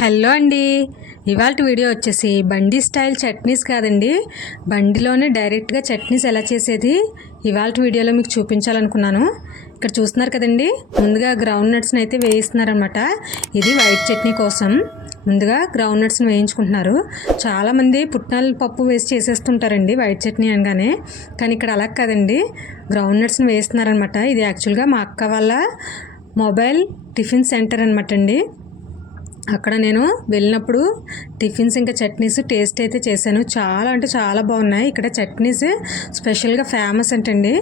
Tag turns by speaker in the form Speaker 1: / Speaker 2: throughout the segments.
Speaker 1: Hello అండి. ఇవాళ video వచ్చేసి బండి స్టైల్ చట్నీస్ కాదండి. బండిలోనే డైరెక్ట్గా చట్నీస్ ఎలా చేసేది ఇవాళ వీడియోలో మీకు చూపించాలనుకున్నాను. ఇక్కడ చూస్తున్నారు కదండి. ముందుగా గ్రౌండ్ నట్స్ని అయితే వేయిస్తున్నారనమాట ఇది వైట్ చట్నీ కోసం. ముందుగా గ్రౌండ్ నట్స్ని వేయించుకుంటున్నారు. చాలామంది పుట్నాల పప్పు వేసి చేసేస్తుంటారండి వైట్ చట్నీ అనగానే. కానీ ఇక్కడ అలా కాదండి. గ్రౌండ్ నట్స్ని వేయిస్తున్నారనమాట ఇది యాక్చువల్గా మా అక్క వాళ్ళ మొబైల్ టిఫిన్ సెంటర్ అనమాట అండి. అక్కడ నేను వెళ్ళినప్పుడు టిఫిన్స్ ఇంకా చట్నీస్ టేస్ట్ అయితే చేశాను. చాలా అంటే చాలా బాగున్నాయి. ఇక్కడ చట్నీస్ స్పెషల్గా ఫేమస్ అంటండి.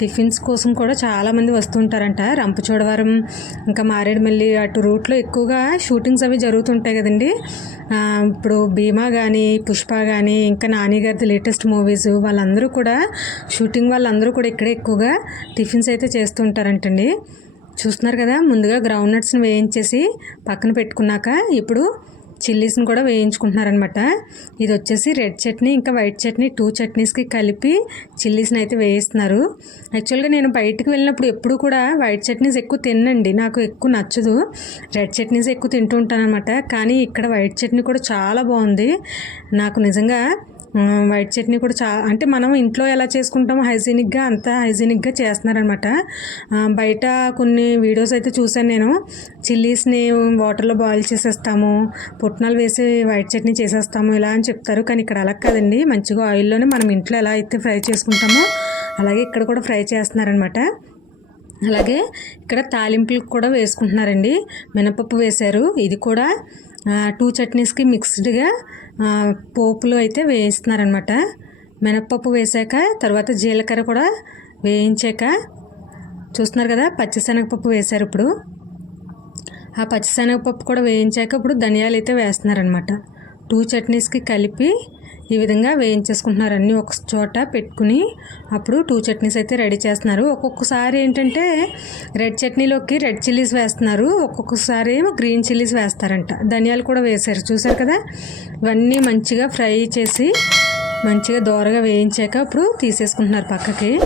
Speaker 1: టిఫిన్స్ కోసం కూడా చాలామంది వస్తుంటారంట. రంపచోడవరం ఇంకా మారేడుమల్లి అటు రూట్లో ఎక్కువగా షూటింగ్స్ అవి జరుగుతుంటాయి కదండి. ఇప్పుడు భీమా కానీ పుష్ప కానీ ఇంకా నాని గారి లేటెస్ట్ మూవీస్ వాళ్ళందరూ కూడా షూటింగ్ వాళ్ళందరూ కూడా ఇక్కడే ఎక్కువగా టిఫిన్స్ అయితే చేస్తుంటారంటండి. చూస్తున్నారు కదా ముందుగా గ్రౌండ్ నట్స్ని వేయించేసి పక్కన పెట్టుకున్నాక ఇప్పుడు చిల్లీస్ని కూడా వేయించుకుంటున్నారనమాట ఇది వచ్చేసి రెడ్ చట్నీ ఇంకా వైట్ చట్నీ టూ చట్నీస్కి కలిపి చిల్లీస్ని అయితే వేయిస్తున్నారు. యాక్చువల్గా నేను బయటకు వెళ్ళినప్పుడు ఎప్పుడు కూడా వైట్ చట్నీస్ ఎక్కువ తినండి నాకు ఎక్కువ నచ్చదు. రెడ్ చట్నీస్ ఎక్కువ తింటూ ఉంటానమాట కానీ ఇక్కడ వైట్ చట్నీ కూడా చాలా బాగుంది. నాకు నిజంగా వైట్ చట్నీ కూడా చా అంటే మనం ఇంట్లో ఎలా చేసుకుంటామో హైజీనిక్గా అంత హైజీనిక్గా చేస్తున్నారనమాట బయట కొన్ని వీడియోస్ అయితే చూశాను నేను. చిల్లీస్ని వాటర్లో బాయిల్ చేసేస్తాము పుట్నాలు వేసి వైట్ చట్నీ చేసేస్తాము ఇలా అని చెప్తారు. కానీ ఇక్కడ అలా కాదండి. మంచిగా ఆయిల్లోనే మనం ఇంట్లో ఎలా అయితే ఫ్రై చేసుకుంటామో అలాగే ఇక్కడ కూడా ఫ్రై చేస్తున్నారనమాట అలాగే ఇక్కడ తాలింపులకు కూడా వేసుకుంటున్నారండి. మినపప్పు వేశారు. ఇది కూడా టూ చట్నీస్కి మిక్స్డ్గా పోపులు అయితే వేయిస్తున్నారనమాట మినపప్పు వేసాక తర్వాత జీలకర్ర కూడా వేయించాక చూస్తున్నారు కదా పచ్చిశనగపప్పు వేశారు ఇప్పుడు. ఆ పచ్చిశనగపప్పు కూడా వేయించాక ఇప్పుడు ధనియాలు అయితే వేస్తున్నారనమాట టూ చట్నీస్కి కలిపి ఈ విధంగా వేయించేసుకుంటున్నారు. అన్నీ ఒక చోట పెట్టుకుని అప్పుడు టూ చట్నీస్ అయితే రెడీ చేస్తున్నారు. ఒక్కొక్కసారి ఏంటంటే రెడ్ చట్నీలోకి రెడ్ చిల్లీస్ వేస్తున్నారు. ఒక్కొక్కసారి ఏమో గ్రీన్ చిల్లీస్ వేస్తారంట. ధనియాలు కూడా వేశారు. చూసారు కదా? ఇవన్నీ మంచిగా ఫ్రై చేసి మంచిగా దోరగా వేయించాక ఇప్పుడు తీసేసుకుంటున్నారు పక్కకి.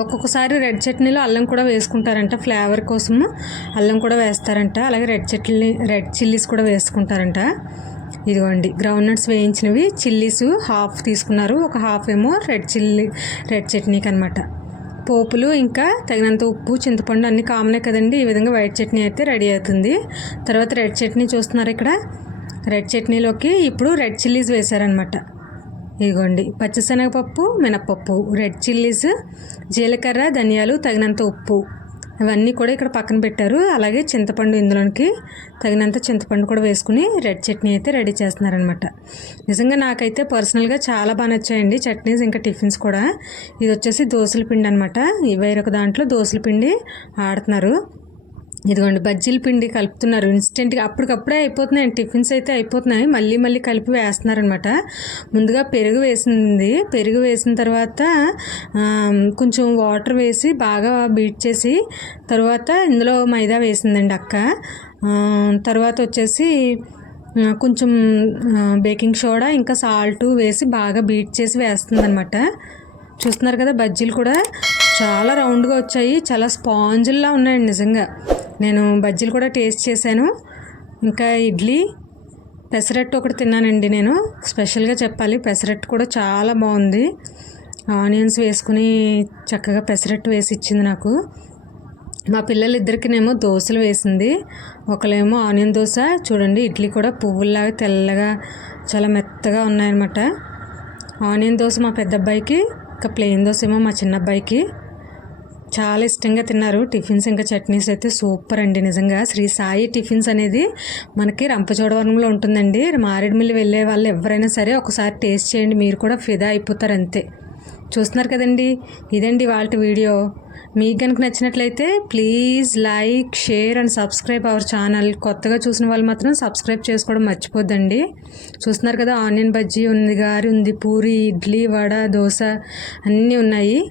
Speaker 1: ఒక్కొక్కసారి రెడ్ చట్నీలో అల్లం కూడా వేసుకుంటారంట. ఫ్లేవర్ కోసము అల్లం కూడా వేస్తారంట. అలాగే రెడ్ చట్నీ రెడ్ చిల్లీస్ కూడా వేసుకుంటారంట. ఇదిగోండి గ్రౌండ్ నట్స్ వేయించినవి చిల్లీస్ హాఫ్ తీసుకున్నారు. ఒక హాఫ్ ఏమో రెడ్ చిల్లీ రెడ్ చట్నీకి అనమాట పోపులు ఇంకా తగినంత ఉప్పు చింతపండు అన్నీ కామనే కదండి. ఈ విధంగా వైట్ చట్నీ అయితే రెడీ అవుతుంది. తర్వాత రెడ్ చట్నీ చూస్తున్నారు ఇక్కడ. రెడ్ చట్నీలోకి ఇప్పుడు రెడ్ చిల్లీస్ వేశారనమాట ఇదిగోండి పచ్చిశనగపప్పు మినపప్పు రెడ్ చిల్లీస్ జీలకర్ర ధనియాలు తగినంత ఉప్పు. ఇవన్నీ కూడా ఇక్కడ పక్కన పెట్టారు. అలాగే చింతపండు ఇందులోనికి తగినంత చింతపండు కూడా వేసుకుని రెడ్ చట్నీ అయితే రెడీ చేస్తున్నారనమాట నిజంగా నాకైతే పర్సనల్గా చాలా బాగా నచ్చాయండి చట్నీస్ ఇంకా టిఫిన్స్ కూడా. ఇది వచ్చేసి దోసల పిండి అనమాట వేరొక దాంట్లో దోసల పిండి ఆడుతున్నారు. ఇదిగోండి బజ్జీల పిండి కలుపుతున్నారు. ఇన్స్టెంట్గా అప్పటికప్పుడే అయిపోతున్నాయి. టిఫిన్స్ అయితే అయిపోతున్నాయి. మళ్ళీ మళ్ళీ కలిపి వేస్తున్నారనమాట ముందుగా పెరుగు వేసింది. పెరుగు వేసిన తర్వాత కొంచెం వాటర్ వేసి బాగా బీట్ చేసి తర్వాత ఇందులో మైదా వేసిందండి అక్క. తర్వాత వచ్చేసి కొంచెం బేకింగ్ సోడా ఇంకా సాల్ట్ వేసి బాగా బీట్ చేసి వేస్తుందనమాట చూస్తున్నారు కదా బజ్జీలు కూడా చాలా రౌండ్గా వచ్చాయి. చాలా స్పాంజుల్లా ఉన్నాయండి నిజంగా. నేను బజ్జీలు కూడా టేస్ట్ చేశాను. ఇంకా ఇడ్లీ పెసరట్టు ఒకటి తిన్నానండి నేను. స్పెషల్గా చెప్పాలి పెసరట్టు కూడా చాలా బాగుంది. ఆనియన్స్ వేసుకుని చక్కగా పెసరట్టు వేసి ఇచ్చింది నాకు. మా పిల్లలిద్దరికినేమో దోశలు వేసింది. ఒకళ్ళేమో ఆనియన్ దోశ చూడండి ఇడ్లీ కూడా పువ్వుల్లాగా తెల్లగా చాలా మెత్తగా ఉన్నాయన్నమాట. ఆనియన్ దోశ మా పెద్ద అబ్బాయికి ఇంకా ప్లెయిన్ దోశ ఏమో మా చిన్న అబ్బాయికి చాలా ఇష్టంగా తిన్నారు. టిఫిన్స్ ఇంకా చట్నీస్ అయితే సూపర్ అండి నిజంగా. శ్రీ సాయి టిఫిన్స్ అనేది మనకి రంపచోడవరంలో ఉంటుందండి. మారేడుమిల్లి వెళ్ళే వాళ్ళు ఎవరైనా సరే ఒకసారి టేస్ట్ చేయండి. మీరు కూడా ఫిదా అయిపోతారు అంతే. చూస్తున్నారు కదండి. ఇదండి వాళ్ళ వీడియో. మీకు కనుక నచ్చినట్లయితే please like share and subscribe our channel. కొత్తగా చూసిన వాళ్ళు మాత్రం సబ్స్క్రైబ్ చేసుకోవడం మర్చిపోద్దండి. చూస్తున్నారు కదా ఆనియన్ బజ్జీ ఉంది గారి ఉంది పూరి ఇడ్లీ వడ దోశ అన్నీ ఉన్నాయి.